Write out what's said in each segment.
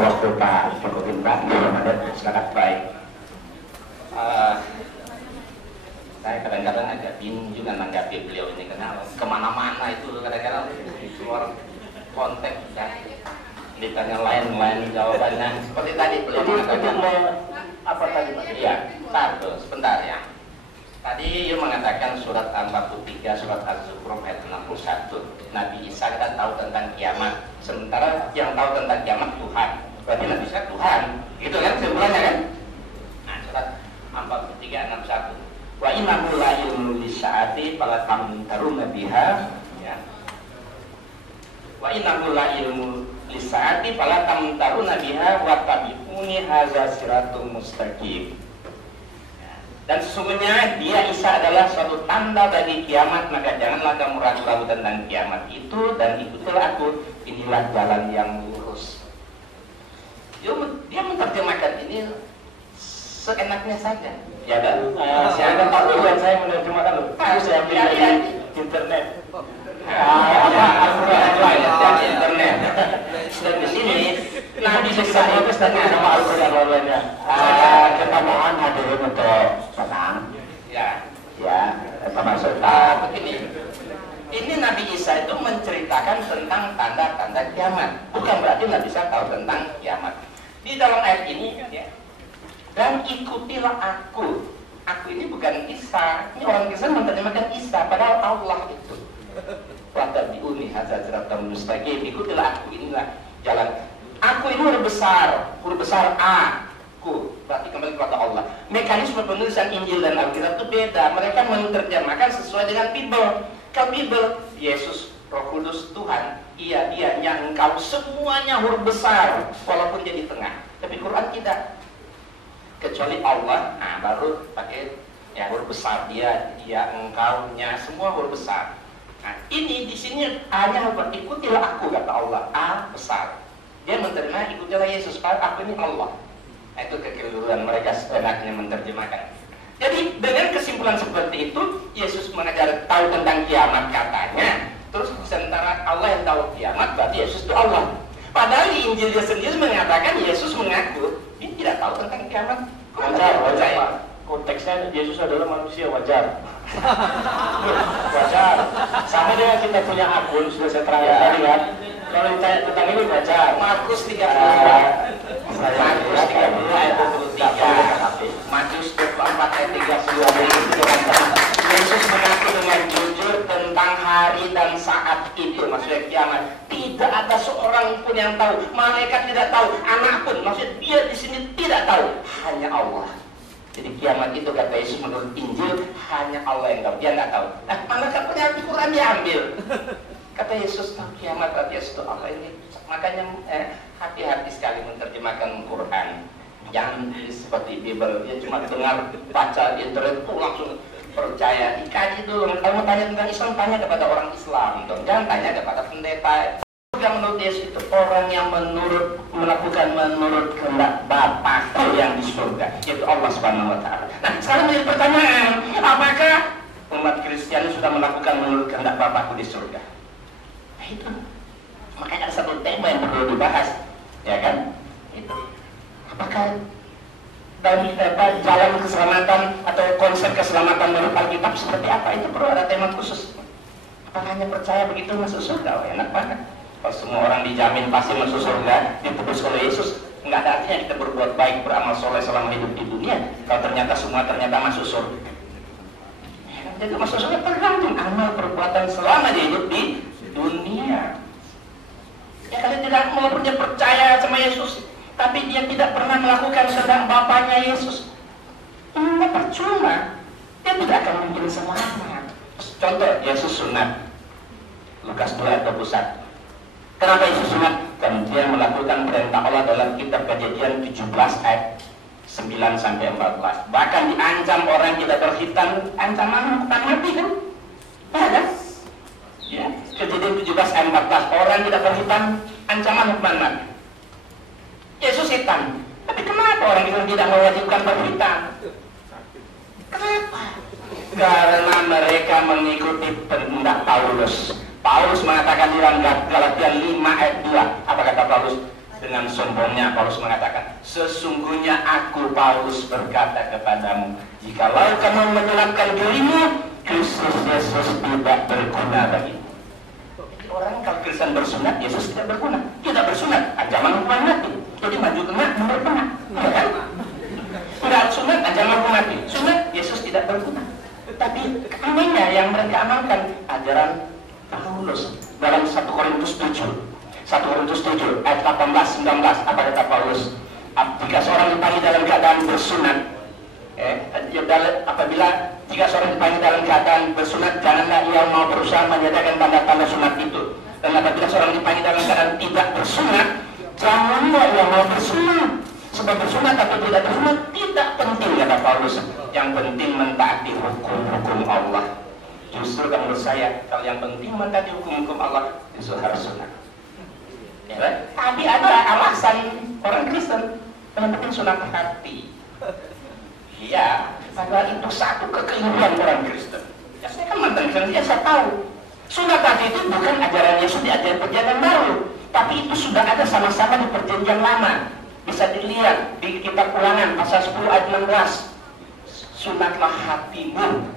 waktu Pak Jokowi Pak, silakan baik. Saya kadang-kadang agak bingung juga menanggapi beliau ini karena kemana-mana itu kadang-kadang keluar konteks dan ditanya lain-lain jawabannya seperti tadi beliau mengatakan apa tadi Pak? Iya, sebentar ya. Tadi ia mengatakan surat Al-43, surat Az-Zukhruf ayat 61. Nabi Isa kan tahu tentang kiamat, sementara yang tahu tentang kiamat Tuhan. Berarti Nabi Isa Tuhan, gitu kan kesimpulannya kan? Nah, surat 43, 61. Wa innahu la ilmu lisaati fala tamtaruna biha, ya. Wa innahu la ilmu lisaati fala tamtaruna biha wa tabi'uni hadza siratum mustaqim. Dan sesungguhnya dia Isa adalah suatu tanda bagi kiamat, maka janganlah kamu ragu-ragu tentang kiamat itu dan ikutilah aku, inilah jalan yang lurus. Dia menerjemahkan ini seenaknya saja. Ya kan? Saya ada Pak Iwan, saya menerjemahkan loh. Saya ambil dari internet. Dari internet. Dan di sini Nabi Isa itu tadi sama Al-Quran lainnya. Kita mohon hadirin untuk tenang. ya, Termasuk begini. Ini Nabi Isa itu menceritakan tentang tanda-tanda kiamat. Bukan berarti Nabi Isa tahu tentang kiamat. Di dalam ayat ini, ya, dan ikutilah aku. Aku ini bukan Isa. Ini orang Kristen menerjemahkan Isa, padahal Allah itu. Wattabi'uni hadza siratal mustaqim. Ikutilah aku, inilah jalan. Aku ini huruf besar A. Ku, berarti kembali kepada Allah. Mekanisme penulisan Injil dan Alkitab itu beda. Mereka menerjemahkan sesuai dengan Bible. Kalau Bible, Yesus, Roh Kudus, Tuhan, iya, dianya, engkau, semuanya huruf besar, walaupun dia di tengah. Tapi Quran tidak. Kecuali Allah, nah baru pakai ya huruf besar, dia, engkau, nya, semua huruf besar. Nah, ini di sini hanya ikutilah aku, kata Allah, A besar. Dia menerima ikutilah Yesus, aku ini Allah. Nah, itu kekeliruan mereka sebenarnya menerjemahkan. Jadi dengan kesimpulan seperti itu, Yesus mengajar tahu tentang kiamat katanya. Terus sementara Allah yang tahu kiamat, berarti Yesus itu Allah. Padahal di Injil dia sendiri mengatakan Yesus mengaku dia tidak tahu tentang kiamat. wajar Pak. Konteksnya Yesus adalah manusia, wajar. Wajar. Sama dengan kita punya akun, sudah saya terangkan tadi kan. Kalau ditanya tentang ini wajar. Markus 30 ayat 23, Matius 24 ayat 32. Yesus mengaku dengan jujur tentang hari dan saat itu, maksudnya kiamat. Tidak ada seorang pun yang tahu, malaikat tidak tahu, anak pun, maksudnya dia di sini tidak tahu, hanya Allah. Jadi kiamat itu kata Yesus menurut Injil hanya Allah yang tahu, dia nggak tahu. Nah, malaikat punya Al-Quran diambil. Kata Yesus tahu kiamat, berarti Yesus itu Allah ini. Makanya hati-hati sekali menerjemahkan Quran. Jangan seperti Bible, dia cuma dengar baca di internet tuh langsung percaya. Dikaji dulu. Kalau mau tanya tentang Islam, tanya kepada orang Islam dong. Jangan tanya kepada pendeta. Yang menurut Yesus itu orang yang melakukan menurut kehendak Bapakku yang di surga, yaitu Allah Subhanahu Wa Taala. Nah, sekarang menjadi pertanyaan, apakah umat Kristiani sudah melakukan menurut kehendak Bapakku di surga? Nah, itu. Makanya ada satu tema yang perlu dibahas, ya kan? Itu. Apakah dari jalan keselamatan atau konsep keselamatan menurut Alkitab seperti apa? Itu perlu ada tema khusus. Apakah hanya percaya begitu masuk surga? Oh, enak banget. Kalau semua orang dijamin pasti masuk surga, ditebus oleh Yesus, nggak ada artinya kita berbuat baik, beramal soleh selama hidup di dunia. Kalau ternyata semua masuk surga. Jadi masuk surga tergantung amal perbuatan selama dia hidup di dunia. Ya kalian tidak walaupun dia percaya sama Yesus, tapi dia tidak pernah melakukan kehendak Bapaknya Yesus, ini percuma. Dia tidak akan mungkin selamat. Contoh Yesus sunat, Lukas 2 ayat 21. Kenapa Yesus sunat? Dan dia melakukan perintah Allah dalam kitab Kejadian 17 ayat 9 sampai 14. Bahkan diancam orang tidak berkhitan, ancaman hukuman mati kan? Ada. Ya, Kejadian 17 ayat 14, orang tidak berkhitan, ancaman hukuman mati. Yesus hitam. Tapi kenapa orang Islam tidak mewajibkan berkhitan? Kenapa? Karena mereka mengikuti kehendak Paulus. Paulus mengatakan di dalam Galatia 5 ayat 2, apa kata Paulus? Dengan dengan sombongnya Paulus mengatakan, sesungguhnya aku Paulus berkata kepadamu, jikalau kamu menyelamatkan dirimu, Kristus Yesus tidak berguna bagimu. Orang kalau Kristen bersunat, Yesus tidak berguna. Tidak bersunat, ancaman hukuman mati. Jadi maju kena, mundur kena. Ya kan? Tidak sunat, ancaman hukuman mati. Sunat, Yesus tidak berguna. Tapi anehnya yang mereka amalkan ajaran Paulus dalam 1 Korintus 7. 1 Korintus 7 ayat 18-19, apa kata Paulus? Jika seorang dipanggil dalam keadaan bersunat, apabila jika seorang dipanggil dalam keadaan bersunat, janganlah ia mau berusaha menyediakan tanda-tanda sunat itu. Dan apabila seorang dipanggil dalam keadaan tidak bersunat, janganlah ia mau bersunat. Sebab bersunat atau tidak bersunat tidak penting, kata Paulus. Yang penting mentaati hukum-hukum Allah. Justru menurut saya, kalau yang penting mentaati hukum-hukum Allah, justru harus sunat. Ya, tapi ada alasan orang Kristen yang penting sunat hati. Iya, padahal itu satu kekeliruan orang Kristen. Ya, saya kan mantan Kristen, ya saya tahu. Sunat hati itu bukan ajaran Yesus di ajaran perjanjian baru, tapi itu sudah ada sama-sama di perjanjian lama. Bisa dilihat di kitab Ulangan pasal 10 ayat 16. Sunatlah hatimu.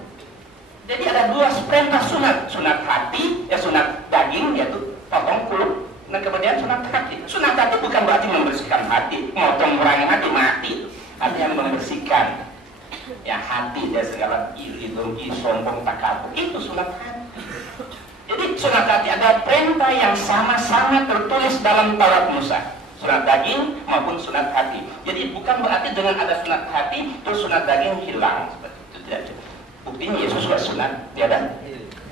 Jadi ada dua perintah sunat. Sunat hati, ya sunat daging, yaitu potong kulit. Dan kemudian sunat hati. Sunat hati bukan berarti membersihkan hati, motong kurangi hati, mati. Artinya membersihkan ya hati dari segala iri, dengki, sombong, takabur. Itu sunat hati. Jadi sunat hati ada perintah yang sama-sama tertulis dalam Taurat Musa. Sunat daging maupun sunat hati. Jadi bukan berarti dengan ada sunat hati terus sunat daging hilang. Seperti itu tidak. Buktinya Yesus juga sunat, ya kan?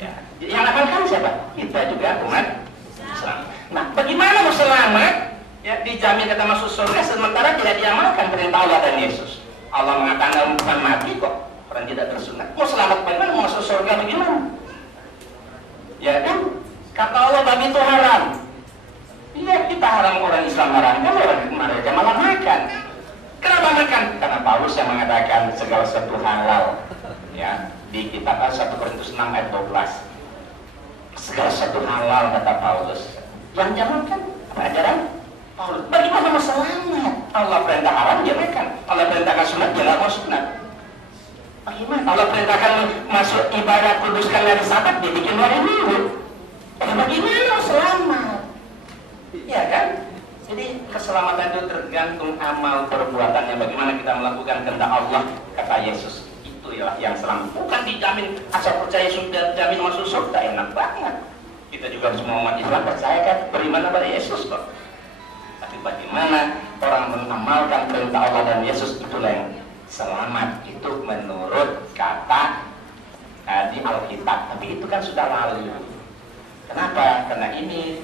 Ya. Yang amalkan siapa? Kita juga umat Islam. Nah, bagaimana mau selamat? Ya, dijamin kata masuk surga sementara tidak diamalkan perintah Allah dan Yesus. Allah mengatakan bukan mati kok orang tidak bersunat. Mau selamat bagaimana? Mau masuk surga bagaimana? Ya kan? Kata Allah babi itu haram. Iya, kita haram, orang Islam haram, kan orang mereka malah makan. Kenapa makan? Karena Paulus yang mengatakan segala sesuatu halal. Ya, di kitab 1 Korintus 6 ayat 12. Segala sesuatu halal kata Paulus. Yang jangankan ajaran Paulus. Bagaimana mau selamat? Allah perintah haram dia makan. Allah perintahkan sunat dia nggak mau sunat. Bagaimana? Allah perintahkan masuk ibadah kuduskan hari Sabat dia bikin hari Minggu. Bagaimana mau selamat? Ya kan? Jadi keselamatan itu tergantung amal perbuatannya. Bagaimana kita melakukan kehendak Allah, kata Yesus. Itulah yang selamat. Bukan dijamin asal percaya sudah jamin masuk surga, enak banget. Kita juga semua umat Islam percaya kan, beriman kepada Yesus kok. Tapi bagaimana orang mengamalkan perintah Allah dan Yesus, itulah yang selamat. Itu menurut kata di Alkitab. Tapi itu kan sudah lalu. Kenapa? Karena ini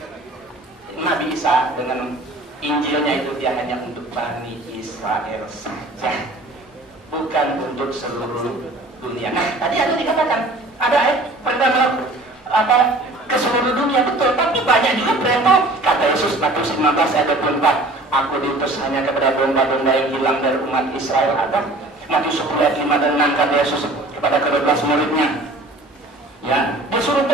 Nabi Isa dengan Injilnya itu dia hanya untuk Bani Israel saja, bukan untuk seluruh dunia. Nah, tadi ada dikatakan ada perintah ke seluruh dunia, betul. Tapi banyak juga perintah. Kata Yesus Matius 15 ayat 24, aku diutus hanya kepada domba-domba yang hilang dari umat Israel. Ada Matius 10 ayat 5 dan 6 kata Yesus kepada ke-12 muridnya. Ya, dia suruh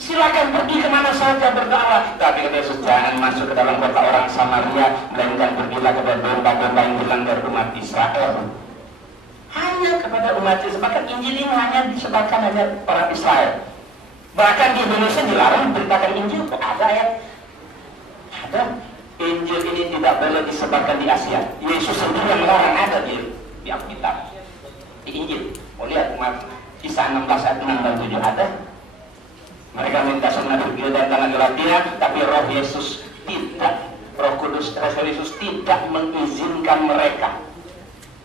silakan pergi kemana saja berdakwah. Tapi kata Yesus, jangan masuk ke dalam kota orang Samaria, melainkan pergilah kepada domba-domba yang hilang dari umat Israel. Hanya kepada umat Israel. Bahkan Injil ini hanya disebarkan hanya orang Israel. Bahkan di Indonesia dilarang memberitakan Injil. Ada ya? Ada. Injil ini tidak boleh disebarkan di Asia. Yesus sendiri yang melarang, ada di Alkitab, di Injil. Mau lihat Kisah 16 ayat 6 dan 7 ada. Mereka minta sunat pergi dari tanah Galatia, tapi Roh Yesus tidak, Roh Kudus Rasul Yesus tidak mengizinkan mereka.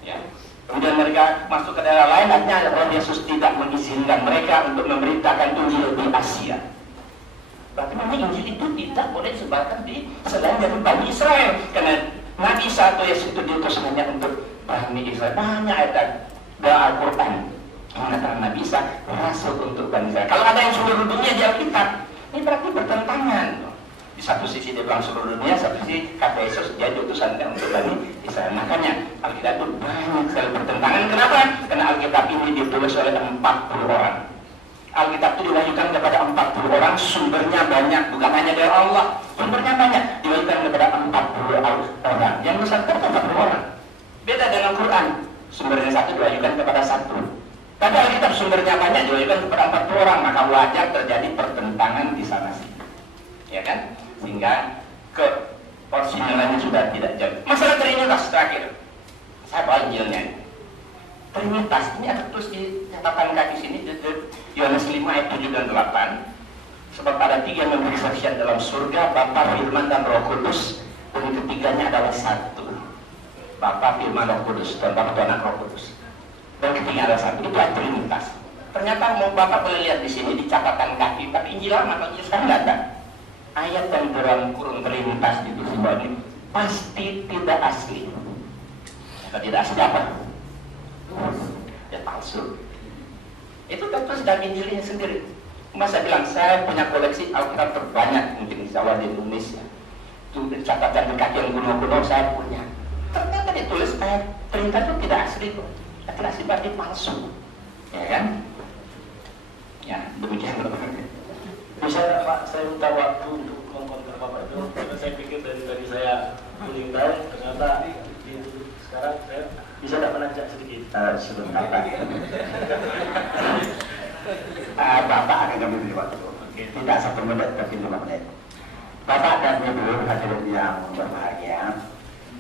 Ya. Kemudian mereka masuk ke daerah lain, akhirnya Roh Yesus tidak mengizinkan mereka untuk memberitakan Injil di Asia. Berarti memang Injil itu tidak boleh disebarkan di selain dari Bani Israel, karena Nabi satu Yesus itu diutus hanya untuk Bani Israel. Banyak ayat dalam Al-Quran mengatakan Nabi Isa rasul untuk Bani Israel. Kalau ada yang seluruh dunia di Alkitab, ini berarti bertentangan. Di satu sisi dia bilang seluruh dunia, satu sisi kata Yesus dia diutusan untuk Bani Israel. Makanya Alkitab itu banyak sekali bertentangan. Kenapa? Karena Alkitab ini ditulis oleh 40 orang. Alkitab itu diwahyukan kepada 40 orang, sumbernya banyak, bukan hanya dari Allah. Sumbernya banyak, diwahyukan kepada diwajibkan kepada 40 orang, maka wajar terjadi pertentangan di sana sini, ya kan? Sehingga ke porsinilnya sudah tidak jauh. Masalah Trinitas terakhir, saya bawa Injilnya. Trinitas ini ada terus di catatan kaki sini, Yohanes 5 ayat 7 dan 8. Sebab ada 3 yang memberi saksian dalam surga, Bapa, Firman, dan Roh Kudus, dan ketiganya adalah satu. Bapa, Firman, Roh Kudus, dan Bapa, Anak, Roh Kudus. Dan ketiga adalah satu. Itu adalah Trinitas. Ternyata mau Bapak boleh lihat di sini di catatan kaki, tapi Injil lama atau Injil sekarang tidak ada. Ayat yang dalam kurung Trinitas itu sebagai pasti tidak asli. Kalau tidak asli apa? Ya palsu. Itu terus dalam Injilnya sendiri. Mas saya bilang, saya punya koleksi Alkitab terbanyak mungkin di Jawa di Indonesia. Itu catatan di kaki yang kuno-kuno saya punya. Ternyata ditulis ayat perintah itu tidak asli kok. Tidak asli berarti palsu. Ya kan? Ya, demikian. Bisa Pak, saya minta waktu untuk mengkontak Bapak itu. Karena saya pikir dari tadi saya kuning tahu, ternyata sekarang saya bisa tidak menanjak sedikit. Sebentar Pak. Bapak akan kami beri waktu. Tidak 1 menit, tapi 5 menit. Bapak dan Ibu hadirin yang berbahagia,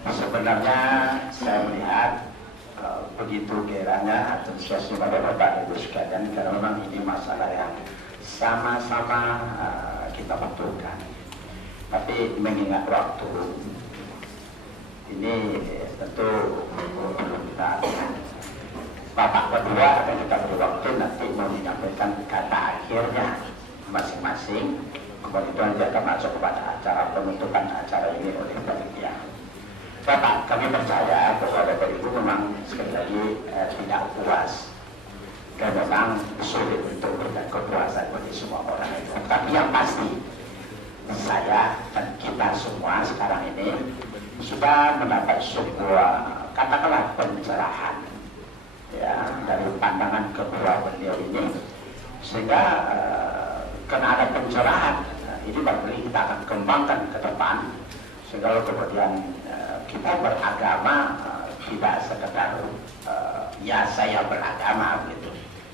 sebenarnya saya melihat begitu kiranya antusias kepada Bapak Ibu sekalian, karena memang ini masalah yang sama-sama kita butuhkan. Tapi mengingat waktu, ini tentu belum kita lihat. Bapak berdua akan kita beri waktu nanti mau menyampaikan kata akhirnya masing-masing. Kemudian dia akan masuk kepada acara penutupan acara ini oleh panitia. Bapak, kami percaya bahwa Bapak Ibu memang sekali lagi tidak puas dan memang sulit untuk memberikan kepuasan bagi semua orang itu. Tapi yang pasti saya dan kita semua sekarang ini sudah mendapat sebuah katakanlah pencerahan, ya, dari pandangan kedua beliau ini, sehingga karena ada pencerahan ini berarti kita akan kembangkan ke depan, sehingga kemudian kita beragama tidak sekedar ya saya beragama gitu,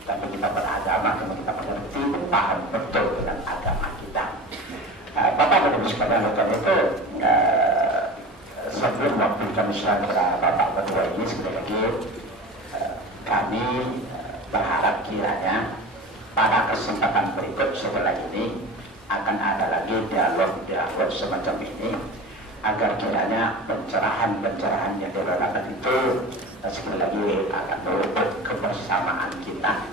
tapi kita beragama kemudian kita mengerti paham betul dengan agama kita. Bapak Ibu sekalian, karena itu sebelum waktu kami serahkan kepada Bapak berdua ini, sekali lagi kami berharap kiranya pada kesempatan berikut setelah ini akan ada lagi dialog semacam ini, agar kiranya pencerahan-pencerahan yang diberikan itu sekali lagi akan merupakan kebersamaan kita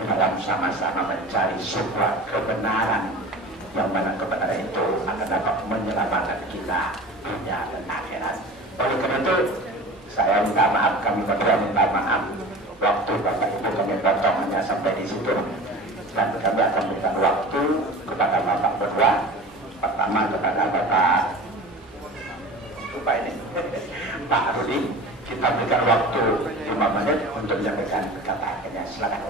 dalam sama-sama mencari sebuah kebenaran, yang mana kebenaran itu akan dapat menyelamatkan kita dunia dan akhirat. Oleh karena itu saya minta maaf, kami berdua minta maaf, waktu Bapak Ibu kami potong hanya sampai di situ, dan kami akan berikan waktu kepada Bapak berdua. Pertama kepada Bapak Pak Rudi, kita berikan waktu 5 menit untuk menyampaikan kata akhirnya. Silakan.